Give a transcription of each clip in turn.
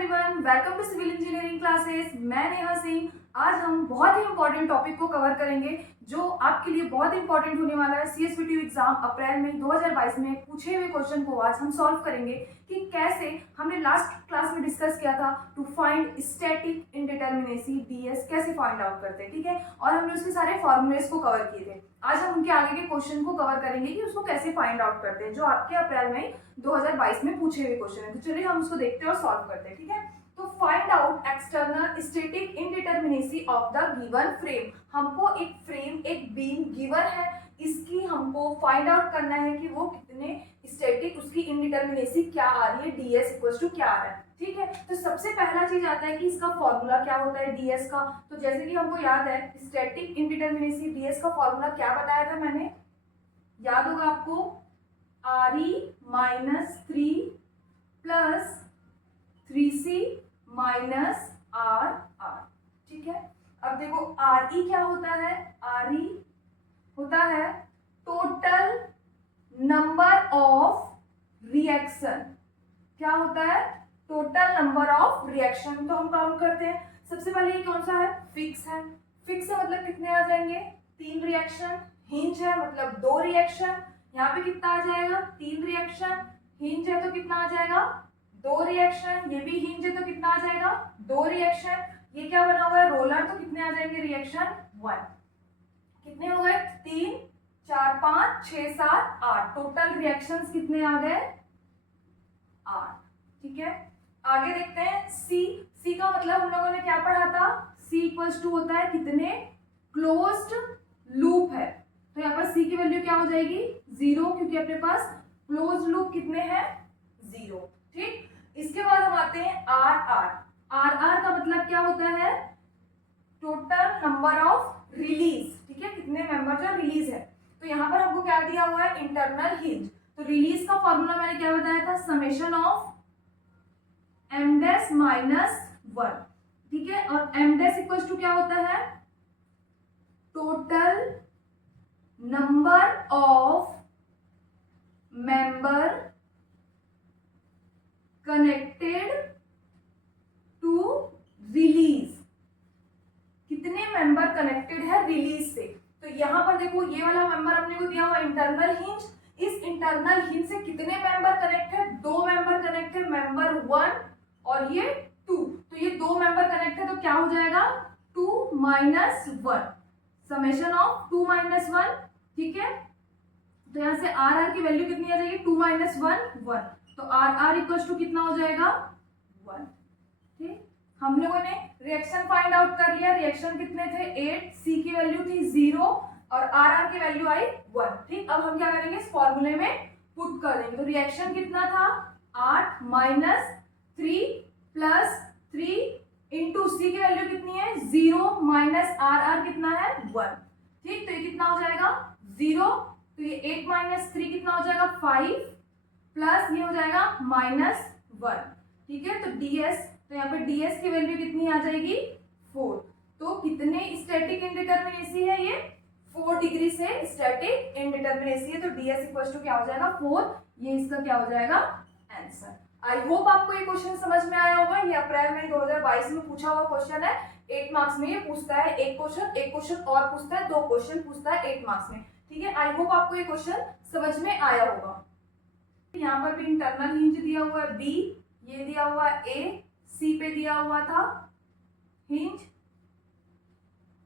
Everyone, welcome to civil engineering classes. मैं नेहा सिंह। आज हम बहुत ही इंपॉर्टेंट टॉपिक को कवर करेंगे जो आपके लिए बहुत इंपॉर्टेंट होने वाला है। सीएसपीटी एग्जाम अप्रैल में 2022 में पूछे हुए क्वेश्चन को आज हम सॉल्व करेंगे कि कैसे हमने लास्ट क्लास में डिस्कस किया था to find static indeterminacy DS कैसे फाइंड आउट करते हैं, ठीक है। और हमने उसके सारे फॉर्मूलेस को कवर किए थे। आज हम उनके आगे के क्वेश्चन को कवर करेंगे कि उसको कैसे फाइंड आउट करते हैं जो आपके अप्रैल में 2022 में पूछे हुए क्वेश्चन है। तो चलिए हम उसको देखते हैं और सॉल्व करते हैं, ठीक है। तो find out external static indeterminacy of the given frame. हमको एक फ्रेम, एक बीम गिवन है, इसकी हमको फाइंड आउट करना है कि वो कितने स्टैटिक, उसकी इंडिटरमिनेसी क्या आ रही है, डीएस इक्वल टू क्या आ रहा है, ठीक है। तो सबसे पहला चीज आता है कि इसका फॉर्मूला क्या होता है डीएस का। तो जैसे कि हमको याद है स्टैटिक इंडिटरमिनेसी डीएस का फॉर्मूला क्या बताया था मैंने, याद होगा आपको, RE minus 3 plus 3C minus RR, ठीक है। अब देखो RE क्या होता है, RE होता है टोटल नंबर ऑफ रिएक्शन। क्या होता है, टोटल नंबर ऑफ रिएक्शन। तो हम काउंट करते हैं। सबसे पहले ये कौन सा है, फिक्स है। फिक्स है मतलब कितने आ जाएंगे, 3 रिएक्शन। हिंज है मतलब 2 रिएक्शन। यहाँ पे कितना आ जाएगा, 3 रिएक्शन। हिंज है तो कितना आ जाएगा, 2 रिएक्शन। ये भी हिंज है तो कितना आ जाएगा, 2 रिएक्शन। ये क्या बना हुआ है, रोलर, तो कितने आ जाएंगे रिएक्शन 1। कितने हो गए, 3 4 5 6 7 8। टोटल रिएक्शंस कितने आ गए, 8, ठीक है। आगे देखते हैं सी। सी का मतलब हम लोगों ने क्या पढ़ा था, सी इक्वल्स टू होता है कितने क्लोज्ड लूप है। तो यहाँ पर सी की वैल्यू क्या हो जाएगी, 0, क्योंकि अपने पास क्लोज्ड लूप कितने हैं, 0, ठीक। इसके बाद हम आते हैं आर आर। आर आर का मतलब क्या होता है, टोटल नंबर ऑफ रिलीज, ठीक है, कितने मेंबर जो रिलीज है। तो यहाँ पर हमको क्या दिया हुआ है, इंटरनल हिंज। तो रिलीज का फॉर्मूला मैंने क्या बताया था, summation of m dash minus 1, ठीक है। और m डैश इक्वल टू क्या होता है, total number of member connected to release. कितने मेंबर कनेक्टेड है रिलीज से। तो यहां पर देखो ये वाला मेंबर अपने को दिया हुआ इंटरनल हिंज। इस इंटरनल हिंज से कितने मेंबर कनेक्ट है, 2 मेंबर कनेक्ट है, मेंबर 1 और ये 2। तो ये 2 मेंबर कनेक्ट है तो क्या हो जाएगा, 2 माइनस 1, समेशन ऑफ 2 माइनस 1, ठीक है। तो यहां से आर आर की वैल्यू कितनी आ जाएगी, 2 माइनस 1 1। तो आर आर इक्वल टू कितना हो जाएगा, 1, ठीक। हम लोगों ने रिएक्शन फाइंड आउट कर लिया। रिएक्शन कितने थे, 8, सी की वैल्यू थी 0 और आर आर की वैल्यू आई 1, ठीक। अब हम क्या करेंगे, इस फॉर्मूले में पुट कर देंगे। तो रिएक्शन कितना था, 8 माइनस 3 प्लस 3 इंटू सी की वैल्यू कितनी है, 0 माइनस आर आर कितना है, 1, ठीक। तो ये कितना हो जाएगा 0। तो ये 8 माइनस 3 कितना हो जाएगा, 5 प्लस ये हो जाएगा माइनस 1, ठीक है। तो डीएस, तो यहाँ पे डीएस की वैल्यू कितनी आ जाएगी, 4। तो कितने स्टैटिक इंडिटरमिनेसी है ये, 4 डिग्री से स्टैटिक इंडिटरमिनेसी है। तो डीएस इक्वल टू क्या हो जाएगा, 4। ये इसका क्या हो जाएगा आंसर। आई होप आपको ये क्वेश्चन समझ में आया होगा। ये अप्रैल में 2022 में पूछा हुआ क्वेश्चन है। 8 मार्क्स में ये पूछता है, एक क्वेश्चन और पूछता है, 2 क्वेश्चन पूछता है 8 मार्क्स में, ठीक है। आई होप आपको ये क्वेश्चन समझ में आया होगा। यहाँ पर भी इंटरनल हिंज दिया हुआ है बी, ये दिया हुआ है ए, सी पे दिया हुआ था हिंज,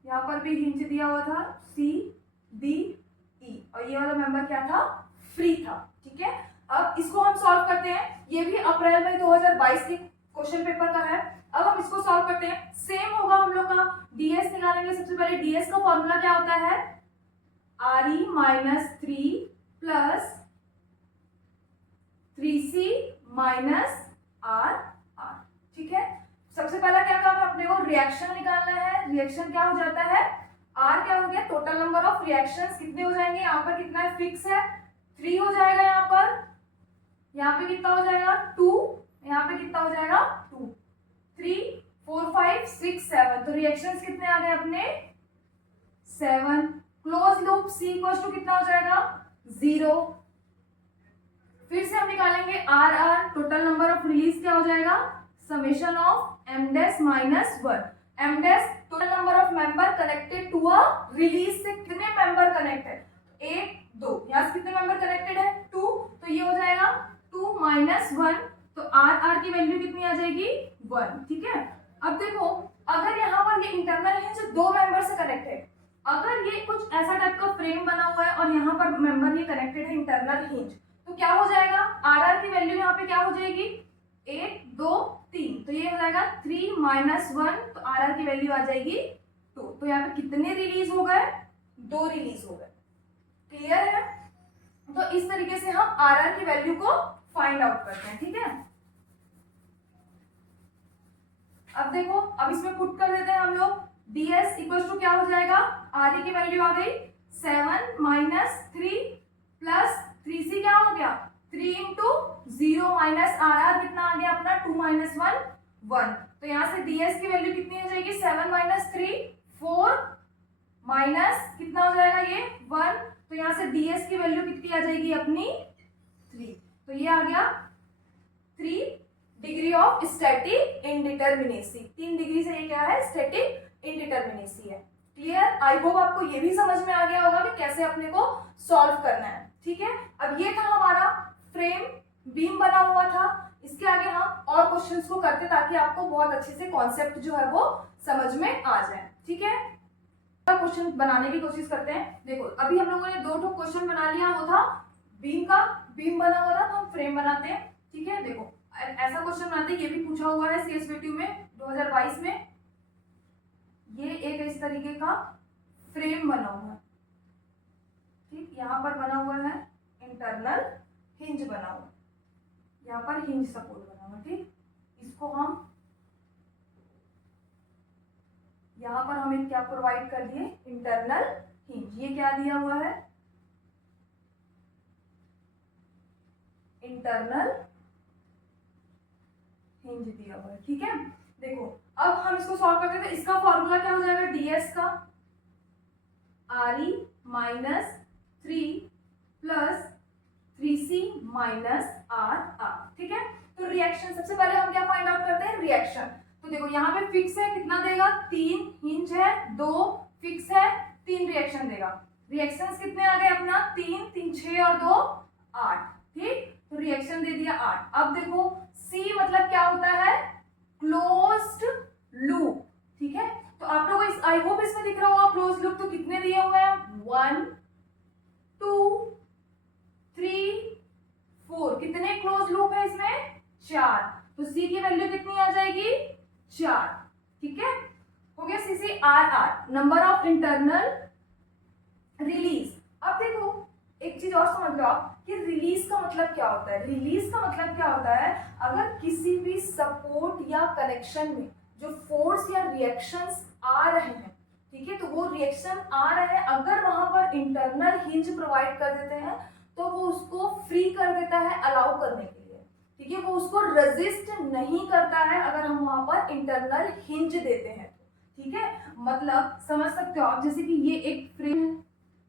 यहाँ पर भी हिंज दिया हुआ था सी डी ई, और ये वाला मेंबर क्या था, फ्री था, ठीक है। अब इसको हम सॉल्व करते हैं। ये भी अप्रैल में 2022 के क्वेश्चन पेपर का है। अब हम इसको सॉल्व करते हैं। सेम होगा हम लोग का, डीएस निकालेंगे। सबसे पहले डीएस का फॉर्मूला क्या होता है, RE minus 3 plus 3C minus RR, ठीक है। सबसे पहला क्या काम है, अपने को रिएक्शन निकालना है। रिएक्शन क्या हो जाता है, R क्या हो गया, टोटल नंबर ऑफ रिएक्शंस कितने हो जाएंगे, यहाँ पर कितना है, फिक्स है, 3 हो जाएगा। यहाँ पे कितना हो जाएगा, 2, यहाँ पे कितना हो जाएगा, 2, 3 4 5 6 7। तो रिएक्शंस कितने आ गए अपने, 7। Close loop C equal to कितना हो जाएगा, 0। फिर से हम निकालेंगे R R, total number of release क्या हो जाएगा, summation of M dash minus 1। M dash total number of member connected to a release से कितने मेंबर कनेक्ट है, 1 2, यहाँ से कितने मेंबर कनेक्टेड है 2, तो ये हो जाएगा 2 माइनस 1, तो आर आर की वैल्यू कितनी आ जाएगी 1। ठीक है, अब देखो अगर यहाँ पर ये इंटरनल हिंज 2 मेंबर से कनेक्ट है, अगर ये कुछ ऐसा टाइप का फ्रेम बना हुआ है और यहाँ पर मेंबर ये कनेक्टेड है इंटरनल हिंज, तो क्या हो जाएगा आर आर की वैल्यू यहाँ पे क्या हो जाएगी 1 2 3, तो ये हो जाएगा 3 माइनस 1, तो आर आर की वैल्यू आ जाएगी 2। तो यहाँ पे कितने रिलीज हो गए, 2 रिलीज हो गए। क्लियर है, तो इस तरीके से हम आर आर की वैल्यू को फाइंड आउट करते हैं। ठीक है, अब देखो अब इसमें पुट कर देते हैं हम लोग, ds इक्वल टू क्या हो जाएगा, आर की वैल्यू आ गई 7 माइनस 3 प्लस 3c क्या हो गया 3 इंटू 0 माइनस आर आर कितना आ गया अपना 2 माइनस 1 1, तो यहाँ से ds की वैल्यू कितनी हो जाएगी 7 माइनस 3 4 माइनस कितना हो जाएगा ये 1, तो यहाँ से ds की वैल्यू कितनी आ जाएगी अपनी 3, तो ये आ गया 3 degree of static indeterminacy. 3 degree से ये क्या है स्टैटिक इनडिटर्मिनेसी है। क्लियर, आई होप आपको ये भी समझ में आ गया होगा कि कैसे अपने को सॉल्व करना है। ठीक है, अब ये था हमारा फ्रेम बीम बना हुआ था, इसके आगे हम और क्वेश्चंस को करते ताकि आपको बहुत अच्छे से कॉन्सेप्ट जो है वो समझ में आ जाए। ठीक है, क्वेश्चन बनाने की कोशिश करते हैं। देखो अभी हम लोगों ने 2 क्वेश्चन बना लिया, वो था बीम का, बीम बना हुआ था तो हम फ्रेम बनाते हैं। ठीक है, देखो ऐसा क्वेश्चन बनाते हैं, ये भी पूछा हुआ है सीएसवीटी में 2022 में। ये एक इस तरीके का फ्रेम बना हुआ है, ठीक, यहाँ पर बना हुआ है इंटरनल हिंज बना हुआ है, यहाँ पर हिंज सपोर्ट बना हुआ है। ठीक, इसको हम यहाँ पर हमें क्या प्रोवाइड कर दिए इंटरनल हिंज, ये क्या दिया हुआ है इंटरनल हिंज दिया हुआ है। ठीक है, देखो अब हम इसको सॉल्व करते हैं, तो इसका फॉर्मूला क्या हो जाएगा ds का R E minus 3 plus 3c minus R R. ठीक है, तो रिएक्शन सबसे पहले हम क्या फाइंड आउट करते हैं रिएक्शन। तो देखो यहाँ पे फिक्स है, कितना देगा 3, हिंज है 2, फिक्स है 3 रिएक्शन देगा। रिएक्शंस कितने आ गए अपना 3 3 6 और 2 8। ठीक, तो रिएक्शन दे दिया 8। अब देखो C मतलब क्या होता है क्लोज्ड लूप। ठीक है, तो आप लोगों को आई होप इसमें दिख रहा होगा क्लोज लूप, तो कितने दिए हुए हैं 1 2 3 4, कितने क्लोज लूप है इसमें 4, तो C की वैल्यू कितनी आ जाएगी 4। ठीक है, हो गया CC R R number of internal release. अब देखो एक चीज और समझ लो आप कि रिलीज का मतलब क्या होता है। रिलीज का मतलब क्या होता है, अगर किसी भी सपोर्ट या कनेक्शन में जो फोर्स या रिएक्शंस आ रहे हैं, ठीक है, तो वो रिएक्शन आ रहे हैं, अगर वहां पर इंटरनल हिंज प्रोवाइड कर देते हैं तो वो उसको फ्री कर देता है अलाउ करने के लिए। ठीक है, वो उसको रेजिस्ट नहीं करता है अगर हम वहां पर इंटरनल हिंज देते हैं तो। ठीक है, मतलब समझ सकते हो आप, जैसे कि ये एक फ्रेम है,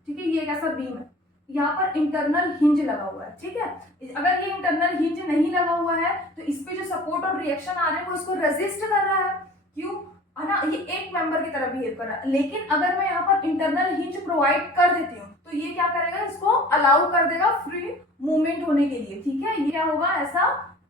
ठीक है, ये एक ऐसा बीम है, यहाँ पर इंटरनल हिंज लगा हुआ है। ठीक है, अगर ये इंटरनल हिंज नहीं लगा हुआ है तो इस पे जो सपोर्ट और रिएक्शन आ रहे हैं वो इसको रेजिस्ट कर रहा है, क्यों है ना, ये एक मेंबर की तरह बिहेव कर रहा है। लेकिन अगर मैं यहाँ पर इंटरनल हिंज प्रोवाइड कर देती हूँ तो ये क्या करेगा, इसको अलाउ कर देगा फ्री मूवमेंट होने के लिए। ठीक है, ये क्या होगा ऐसा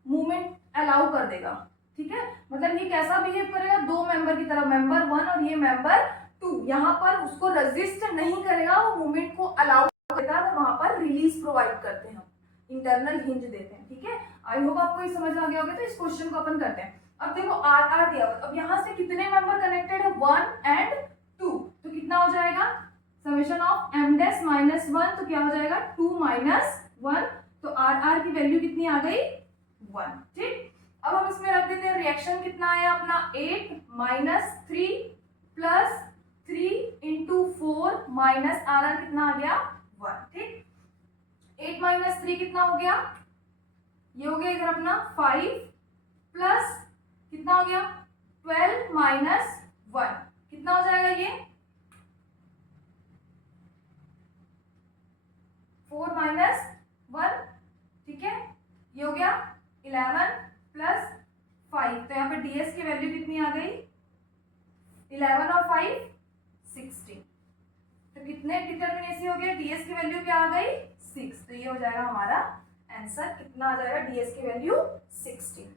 मूवमेंट अलाउ कर देगा। ठीक है, मतलब ये कैसा बिहेव करेगा, 2 मेंबर की तरह, मेंबर 1 और ये मेंबर 2, यहाँ पर उसको रेजिस्ट नहीं करेगा, वो मूवमेंट को अलाउ देता है, वहां पर रिलीज प्रोवाइड करते हैं, इंटरनल हिंज देते हैं। ठीक है, आई होप आपको ये समझ आ गया होगा। तो इस क्वेश्चन को अपन करते हैं। अब देखो आर आर दिया हुआ, अब यहाँ से कितने मेंबर कनेक्टेड है 1 एंड 2, तो कितना हो जाएगा summation of M dash minus 1, तो क्या हो जाएगा 2 माइनस 1, तो आर आर की वैल्यू कितनी आ गई 1। ठीक, अब हम इसमें रख देते हैं रिएक्शन कितना आया अपना 8 minus 3 plus 3 into 4 minus R R कितना आ गया 1। ठीक, 8 माइनस 3 कितना हो गया, ये हो गया इधर अपना 5 प्लस कितना हो गया 12 माइनस 1, कितना हो जाएगा ये 4 माइनस 1। ठीक है, ये हो गया 11 प्लस 5, तो ds की वैल्यू कितनी आ गई 11 और 5 16। तो कितने डिटर्मिनेसी हो गया, ds की वैल्यू क्या आ गई 6। तो ये हो जाएगा हमारा आंसर, कितना आ जाएगा ds की वैल्यू 16।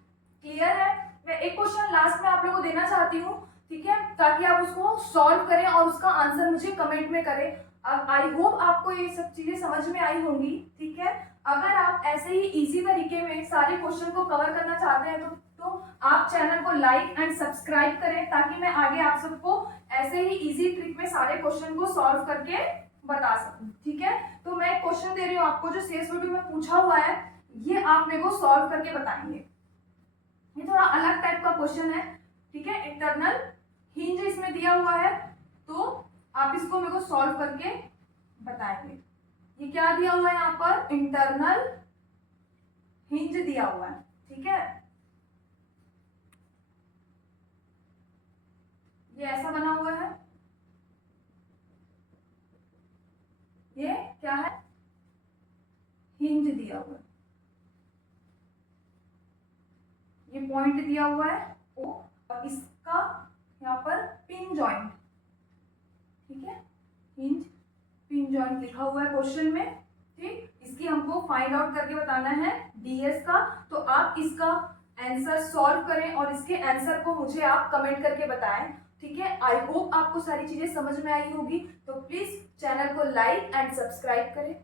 क्लियर है। मैं एक क्वेश्चन लास्ट में आप लोगों को देना चाहती हूँ, ठीक है, ताकि आप उसको सॉल्व करें और उसका आंसर मुझे कमेंट में करें। आई होप आपको ये सब चीजें समझ में आई होंगी, ठीक है। अगर आप ऐसे ही इजी तरीके में सारे क्वेश्चन को कवर करना चाहते हैं तो आप चैनल को लाइक एंड सब्सक्राइब करें, ताकि मैं आगे आप सबको ऐसे ही इजी ट्रिक में सारे क्वेश्चन को सॉल्व करके बता सकूं, ठीक है। तो मैं क्वेश्चन दे रही हूँ आपको, जो सीएस वीडियो में पूछा हुआ है ये आप मेरे को सॉल्व करके बताएंगे। ये थोड़ा अलग टाइप का क्वेश्चन है, ठीक है। इंटरनल हिंज इसमें दिया हुआ है, तो आप इसको मेरे को सॉल्व करके बताएंगे। ये क्या दिया हुआ है यहाँ पर, इंटरनल हिंज दिया हुआ है, ठीक है। ये ऐसा बना हुआ है, ये क्या है, हिंज दिया हुआ है, ये पॉइंट दिया हुआ है ओ, और इसका यहाँ पर पिन जॉइंट, ठीक है, हिंज पिन जॉइंट लिखा हुआ है क्वेश्चन में, ठीक। इसकी हमको फाइंड आउट करके बताना है ds का। तो आप इसका आंसर सॉल्व करें और इसके आंसर को मुझे आप कमेंट करके बताएं, ठीक है। आई होप आपको सारी चीजें समझ में आई होगी। तो प्लीज चैनल को लाइक एंड सब्सक्राइब करें।